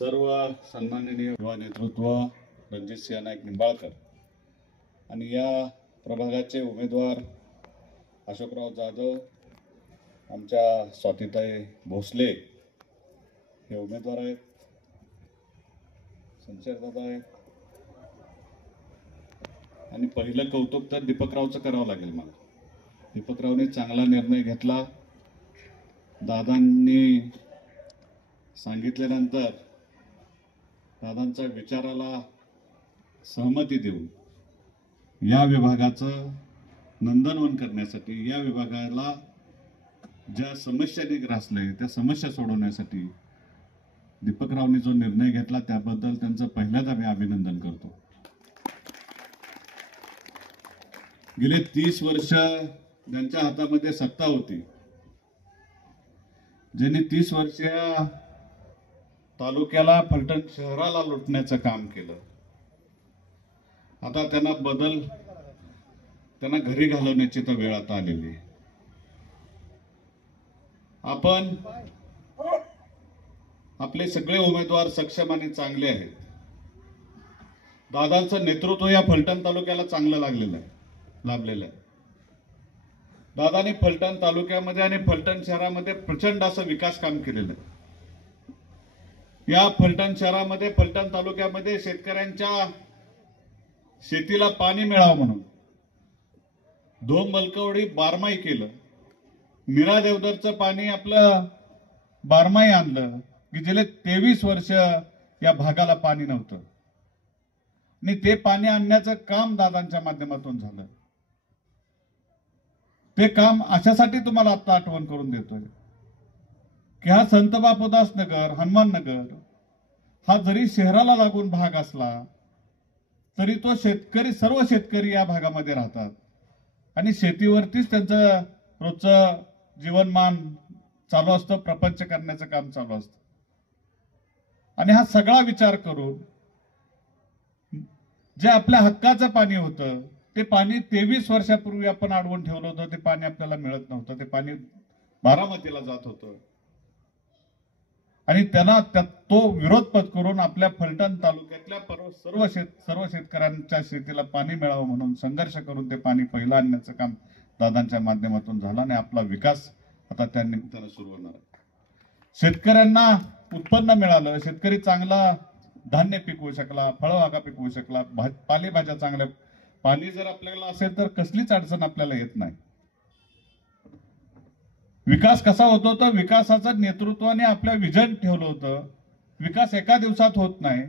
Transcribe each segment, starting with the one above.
सर्व सन्माननीय युवा नेतृत्व रणजितसिंह नाईक निंबाळकर आणि या प्रभागाचे उमेदवार अशोकराव जाधव, आमच्या स्वातीताई भोसले हे उमेदवार आहेत, संशयदादा आहेत. आणि पहिलं कौतुक तर दीपकरावचं करावं लागेल मला. दीपकरावने चांगला निर्णय घेतला. दादांनी सांगितल्यानंतर दादांच्या विचाराला सहमती देऊन या विभागाचं नंदनवन करण्यासाठी, या विभागाला ज्या समस्यांनी ग्रासले त्या समस्या सोडवण्यासाठी दीपकरावने जो निर्णय घेतला त्याबद्दल त्यांचं पहिल्यांदा मी अभिनंदन करतो. गेले 30 वर्ष ज्यांच्या हातामध्ये सत्ता होती, ज्यांनी 30 वर्ष तालुक्याला, फलटण शहराला लुटण्याचं काम केलं, आता त्यांना घरी घालवण्याची तर वेळ आता आलेली आहे. आपण आपले सगळे उमेदवार सक्षम आणि चांगले आहेत. दादांचं नेतृत्व या फलटण तालुक्याला चांगलं लाभलेलं आहे. दादांनी फलटण तालुक्यामध्ये आणि फलटण शहरामध्ये प्रचंड असं विकास काम केलेलं आहे. या फलटण शहरामध्ये, फलटण तालुक्यामध्ये शेतकऱ्यांच्या शेतीला पाणी मिळावं म्हणून धोम मलकवडी बारमाही केलं. मीरा देवदरचं पाणी आपलं बारमाही आणलं की गेले 23 वर्ष या भागाला पाणी नव्हतं आणि ते पाणी आणण्याचं काम दादांच्या माध्यमातून झालं. ते काम अशासाठी तुम्हाला आता आठवण करून देतोय की हा संत बापूदास नगर, हनुमान नगर हा जरी शहराला लागून भाग असला तरी तो शेतकरी, सर्व शेतकरी या भागामध्ये राहतात आणि शेतीवरतीच त्यांचं रोजचं जीवनमान चालू असतं, प्रपंच करण्याचं काम चालू असतं. आणि हा सगळा विचार करून जे आपल्या हक्काचं पाणी होतं ते पाणी 23 वर्षापूर्वी आपण अडवून ठेवलं होतं, ते पाणी आपल्याला मिळत नव्हतं. ते पाणी बारामतीला जात होतं आणि त्यांना तो विरोध पत्करून आपल्या फलटण तालुक्यातल्या सर्व शेतकऱ्यांच्या शेतीला पाणी मिळावं म्हणून संघर्ष करून ते पाणी पहिलं आणण्याचं काम दादांच्या माध्यमातून झालं आणि आपला विकास आता त्या निमित्तानं सुरू होणार आहे. शेतकऱ्यांना उत्पन्न मिळालं, शेतकरी चांगला धान्य पिकवू शकला, फळबागा पिकवू शकला, पालेभाज्या चांगल्या. पाणी जर आपल्याला असेल तर कसलीच अडचण आपल्याला येत नाही. विकास कसा होतो तर विकासाचं नेतृत्वाने आपल्या विजन ठेवलं होतं. विकास एका दिवसात होत नाही,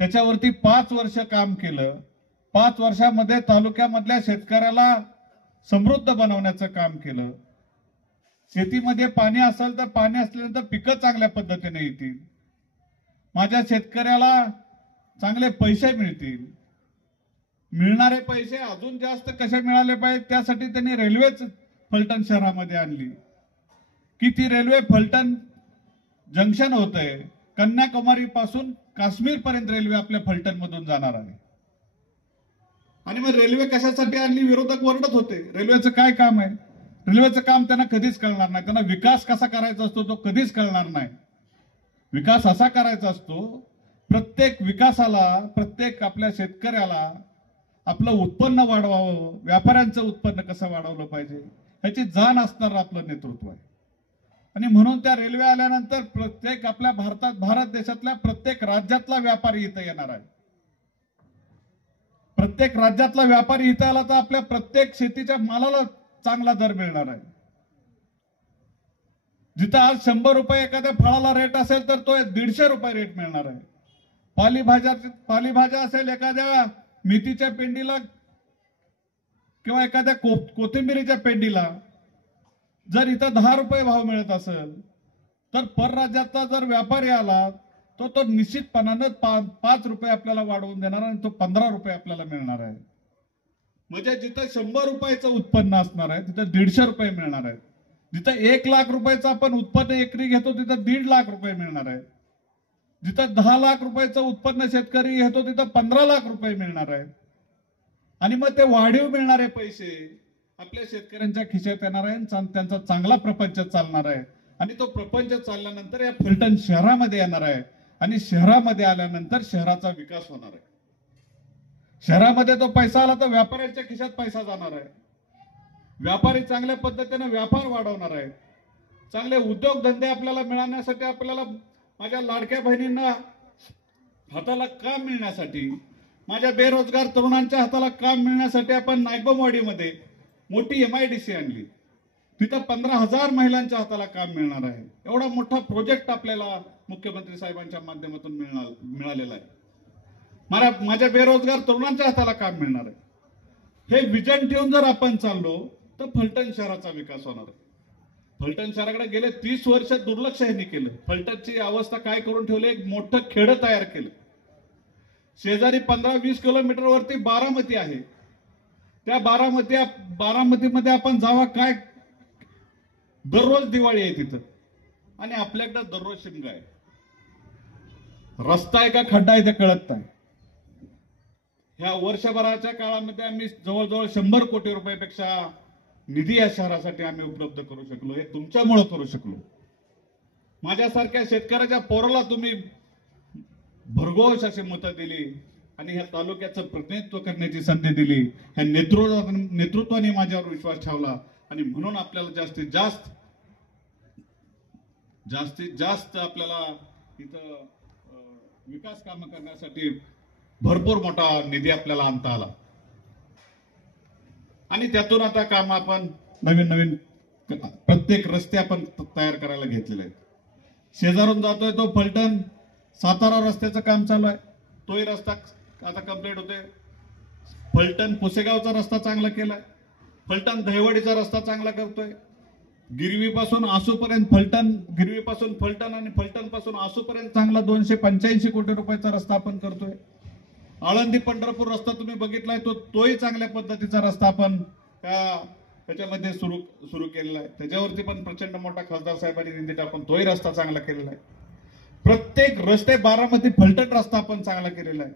त्याच्यावरती 5 वर्ष काम केलं. 5 वर्षामध्ये तालुक्यामधल्या शेतकऱ्याला समृद्ध बनवण्याचं काम केलं. शेतीमध्ये पाणी असेल तर पाणी असल्यानंतर पिकं चांगल्या पद्धतीने येतील, माझ्या शेतकऱ्याला चांगले पैसे मिळतील. मिळणारे पैसे अजून जास्त कसे मिळाले पाहिजे त्यासाठी त्यांनी रेल्वेच फलटण शहरामध्ये आणली की ती रेल्वे फलटण जंक्शन होतंय, कन्याकुमारी पासून काश्मीर पर्यंत रेल्वे आपल्या फलटण मधून जाणार आहे. आणि मग रेल्वे कशासाठी आणली विरोधक ओरडत होते. रेल्वेचं काय काम आहे? रेल्वेचं काम त्यांना कधीच कळणार नाही. त्यांना विकास कसा करायचा असतो तो कधीच कळणार नाही. विकास असा करायचा असतो, प्रत्येक विकासाला, प्रत्येक आपल्या शेतकऱ्याला आपलं उत्पन्न वाढवावं, व्यापाऱ्यांचं उत्पन्न कसं वाढवलं पाहिजे ह्याची जाण असणारं आपलं नेतृत्व आहे. आणि म्हणून त्या रेल्वे आल्यानंतर प्रत्येक आपल्या भारत देशातल्या प्रत्येक राज्यातला व्यापारी इथं येणार आहे. प्रत्येक राज्यातला व्यापारी इथं आला तर आपल्या प्रत्येक शेतीच्या मालाला चांगला दर मिळणार आहे. जिथं आज 100 रुपये एखाद्या फळाला रेट असेल तर तो 150 रुपये रेट मिळणार आहे. पालेभाज्या असेल, एखाद्या मेथीच्या पेंडीला किंवा एखाद्या कोथिंबिरीच्या पेंडीला जर इथं 10 रुपये भाव मिळत असेल तर परराज्यातला जर व्यापारी आला तर तो निश्चितपणानं 5 रुपये आपल्याला वाढवून देणार आणि तो 15 रुपये आपल्याला मिळणार आहे. म्हणजे जिथं 100 रुपयाचं उत्पन्न असणार आहे तिथं 150 रुपये मिळणार आहे. जिथं 1 लाख रुपयाचं आपण उत्पन्न एकरी घेतो तिथं 1.5 लाख रुपये मिळणार आहे. जिथं 10 लाख रुपयाचं उत्पन्न शेतकरी घेतो तिथं 15 लाख रुपये मिळणार आहे. आणि मग ते वाढीव मिळणारे पैसे आपल्या शेतकऱ्यांच्या खिशात येणार आहे, त्यांचा चांगला प्रपंच चालणार आहे. आणि तो प्रपंच चालल्यानंतर या फलटण शहरामध्ये येणार आहे. आणि शहरामध्ये आल्यानंतर शहराचा विकास होणार आहे. शहरामध्ये तो पैसा आला तर व्यापाऱ्यांच्या खिशात पैसा जाणार आहे. व्यापारी चांगल्या पद्धतीने व्यापार वाढवणार आहे. चांगले उद्योगधंदे आपल्याला मिळवण्यासाठी, आपल्याला माझ्या लाडक्या बहिणींना हाताला काम मिळण्यासाठी, माझ्या बेरोजगार तरुणांच्या हाताला काम मिळण्यासाठी आपण नायगोमवाडीमध्ये मोठी MIDC आणली. तिथं 15,000 महिलांच्या हाताला काम मिळणार आहे. एवढा मोठा प्रोजेक्ट आपल्याला मुख्यमंत्री साहेबांच्या माध्यमातून मिळालेला आहे. माझ्या बेरोजगार तरुणांच्या हाताला काम मिळणार आहे. हे विजन ठेवून जर आपण चाललो तर फलटण शहराचा विकास होणार आहे. फलटण शहराकडे गेले 30 वर्ष दुर्लक्ष यांनी केलं. फलटणची अवस्था काय करून ठेवली, एक मोठं खेडं तयार केलं. शेजारी 15-20 किलोमीटर वरती बारामती आहे. त्या बारामतीमध्ये आपण जावा, काय दररोज दिवाळी आहे तिथं, आणि आपल्याकडे दररोज शिमगा आहे. रस्ता आहे का खड्डा आहे ते कळत नाही. ह्या वर्षभराच्या काळामध्ये आम्ही जवळजवळ 100 कोटी रुपयापेक्षा निधी या शहरासाठी आम्ही उपलब्ध करू शकलो. हे तुमच्यामुळे करू शकलो. माझ्यासारख्या शेतकऱ्याच्या पोराला तुम्ही भरघोस अशी मतं दिली आणि ह्या तालुक्याचं प्रतिनिधित्व करण्याची संधी दिली. ह्या नेतृत्वाने माझ्यावर विश्वास ठेवला आणि म्हणून आपल्याला जास्तीत जास्त आपल्याला इथं विकास कामं करण्यासाठी भरपूर मोठा निधी आपल्याला आणता आला. आणि त्यातून आता काम आपण नवीन प्रत्येक रस्ते आपण तयार करायला घेतलेले आहेत. शेजारून जातोय तो फलटण सातारा रस्त्याचं काम चालू आहे. तोही रस्ता आता कंप्लीट होतोय. फलटण पुसेगावचा रस्ता चांगला केलाय. फलटण दहिवडीचा रस्ता चांगला करतोय. गिरवीपासून आसूपर्यंत गिरवीपासून फलटण आणि फलटण पासून आसूपर्यंत चांगला 285 कोटी रुपयाचा रस्ता आपण करतोय. आळंदी पंढरपूर रस्ता तुम्ही बघितलाय, तोही चांगल्या पद्धतीचा रस्ता आपण त्याच्यामध्ये सुरू केलेला आहे. त्याच्यावरती पण प्रचंड मोठा खासदार साहेबांनी निधी टाकून तोही रस्ता चांगला केलेला आहे. प्रत्येक रस्ते बारामती फलटण रस्ता आपण चांगला केलेला आहे.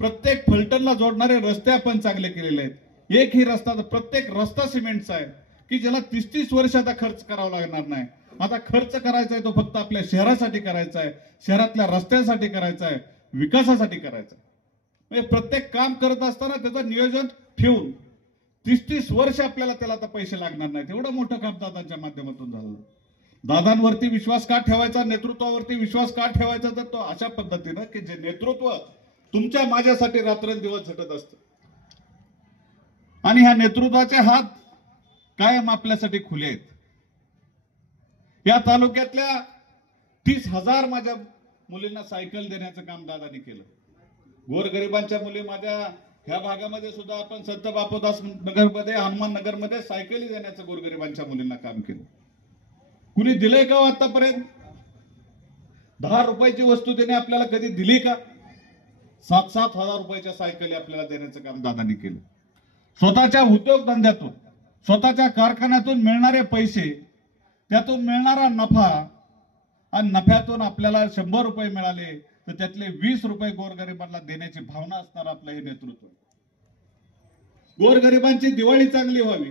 प्रत्येक फलटणला जोडणारे रस्ते आपण चांगले केलेले आहेत. एकही रस्ता, प्रत्येक रस्ता सिमेंटचा आहे की ज्याला 30-30 वर्ष आता खर्च करावा लागणार नाही. आता खर्च करायचा आहे तो फक्त आपल्या शहरासाठी करायचा आहे, शहरातल्या रस्त्यांसाठी करायचा आहे, विकासासाठी करायचा आहे. म्हणजे प्रत्येक काम करत असताना त्याचं नियोजन ठेवून 30-30 वर्ष आपल्याला त्याला आता पैसे लागणार नाहीत. एवढं मोठं काम दादांच्या माध्यमातून झालं. दादांवरती विश्वास का ठेवायचा, नेतृत्वावरती विश्वास का ठेवायचा, तर तो अशा पद्धतीनं की जे नेतृत्व तुमच्या माझ्यासाठी रात्रंदिवस झटत असतं आणि ह्या नेतृत्वाचे हात कायम आपल्यासाठी खुले आहेत. या तालुक्यातल्या 30,000 माझ्या मुलींना सायकल देण्याचं काम दादांनी केलं. गोरगरिबांच्या मुली माझ्या ह्या भागामध्ये सुद्धा आपण संत बापूदास नगरमध्ये, हनुमान नगरमध्ये सायकली देण्याचं गोरगरिबांच्या मुलींना काम केलं. कुणी दिलंय का आतापर्यंत? 10 रुपयाची वस्तू देणे आपल्याला कधी दिली का? 7-7 हजार रुपयाच्या सायकली आपल्याला देण्याचं काम दादांनी केलं. स्वतःच्या उद्योगधंद्यातून, स्वतःच्या कारखान्यातून मिळणारे पैसे, त्यातून मिळणारा नफा, आणि नफ्यातून आपल्याला 100 रुपये मिळाले तर त्यातले 20 रुपये गोरगरिबांना देण्याची भावना असणार आपलं हे नेतृत्व. गोरगरिबांची दिवाळी चांगली व्हावी,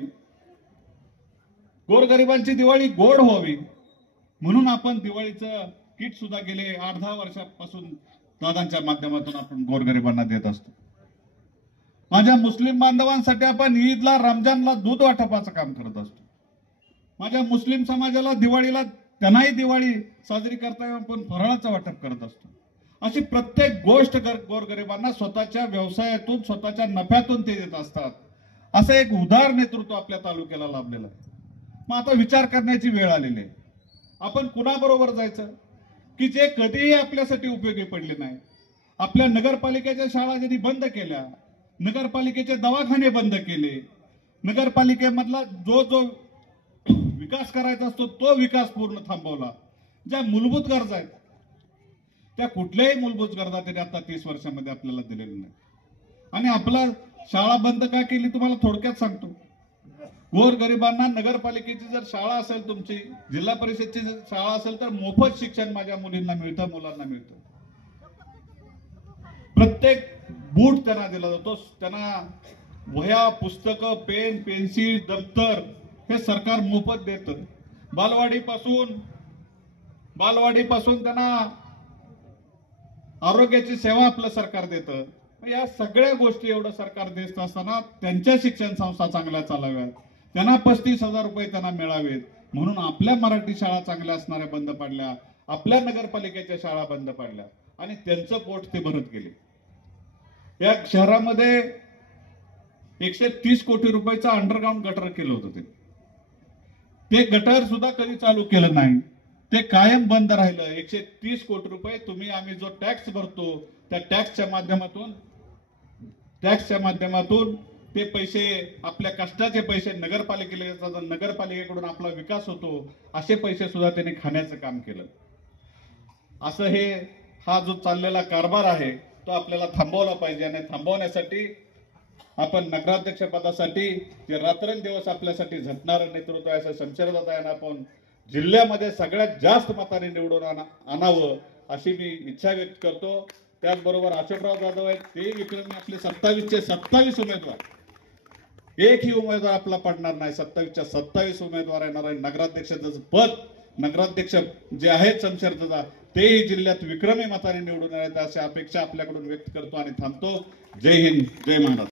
गोरगरिबांची दिवाळी गोड व्हावी म्हणून आपण दिवाळीचं किट सुद्धा गेले 8-10 वर्षापासून दादांच्या माध्यमातून आपण गोरगरिबांना देत असतो. माझ्या मुस्लिम बांधवांसाठी आपण ईदला, रमजानला दूध वाटपाचं काम करत असतो. माझ्या मुस्लिम समाजाला दिवाळीला, त्यांनाही दिवाळी साजरी करता आपण फराळाचं वाटप करत असतो. अशी प्रत्येक गोष्ट गोरगरिबांना स्वतःच्या व्यवसायातून, स्वतःच्या नफ्यातून ते देत असतात. असं एक उदार नेतृत्व आपल्या तालुक्याला लाभलेलं आहे. मग आता विचार करण्याची वेळ आलेली आहे. आपण कुणाबरोबर जायचं की जे कधीही आपल्यासाठी उपयोगी पडले नाही. आपल्या नगरपालिकेच्या शाळा ज्यांनी बंद केल्या, नगरपालिकेचे दवाखाने बंद केले, नगरपालिकेमधला जो विकास करायचा असतो तो विकास पूर्ण थांबवला. ज्या मूलभूत गरजा आहेत त्या कुठल्याही मूलभूत गरजा त्यांनी आता 30 वर्षामध्ये आपल्याला दिलेल्या नाही. आणि आपला शाळा बंद का केली तुम्हाला थोडक्यात सांगतो. गोरगरिबांना नगरपालिकेची जर शाळा असेल, तुमची जिल्हा परिषदची जर शाळा असेल तर मोफत शिक्षण माझ्या मुलींना मिळतं, मुलांना मिळतं. प्रत्येक बूट त्यांना दिला जातो. त्यांना वह्या, पुस्तकं, पेन, पेन्सिल, दप्तर हे सरकार मोफत देतं. बालवाडीपासून त्यांना आरोग्याची सेवा आपलं सरकार देतं. या सगळ्या गोष्टी एवढं सरकार देत असताना त्यांच्या शिक्षण संस्था चांगल्या चालाव्यात, त्यांना 35,000 रुपये त्यांना मिळावेत म्हणून आपल्या मराठी शाळा चांगल्या असणाऱ्या बंद पडल्या, आपल्या नगरपालिकेच्या शाळा बंद पडल्या आणि त्यांचं पोट ते भरत गेले. या शहरामध्ये 130 कोटी रुपयाचं अंडरग्राऊंड गटर केलं होतं. ते गटर सुद्धा कधी चालू केलं नाही, ते कायम बंद राहिलं. 130 कोटी रुपये तुम्ही आम्ही जो टॅक्स भरतो त्या टॅक्सच्या माध्यमातून ते पैसे आपल्या कष्टाचे पैसे नगरपालिकेला, नगरपालिकेकडून आपला विकास होतो असे पैसे सुद्धा त्यांनी खाण्याचं काम केलं. असं हा जो चाललेला कारभार आहे तो आपल्याला थांबवला पाहिजे आणि थांबवण्यासाठी आपण नगराध्यक्ष पदासाठी जे रात्रंदिवस आपल्यासाठी झटणारं नेतृत्व आहे असं शमशेरदादा यांना आपण जिल्ह्यामध्ये सगळ्यात जास्त मताने निवडून आणावं अशी मी इच्छा व्यक्त करतो. त्याचबरोबर अशोकराव जाधव आहेत, ते विक्रमी आपले 27चे 27 उमेदवार, एकही उमेदवार आपला पडणार नाही. 27च्या 27 उमेदवार येणार आहे. नगराध्यक्षाचं पद, नगराध्यक्ष जे आहेत शमशेरदादा तेही जिल्ह्यात विक्रमी मताने निवडून येणार आहेत अशी अपेक्षा आपल्याकडून व्यक्त करतो आणि थांबतो. जय हिंद, जय महाराष्ट्र.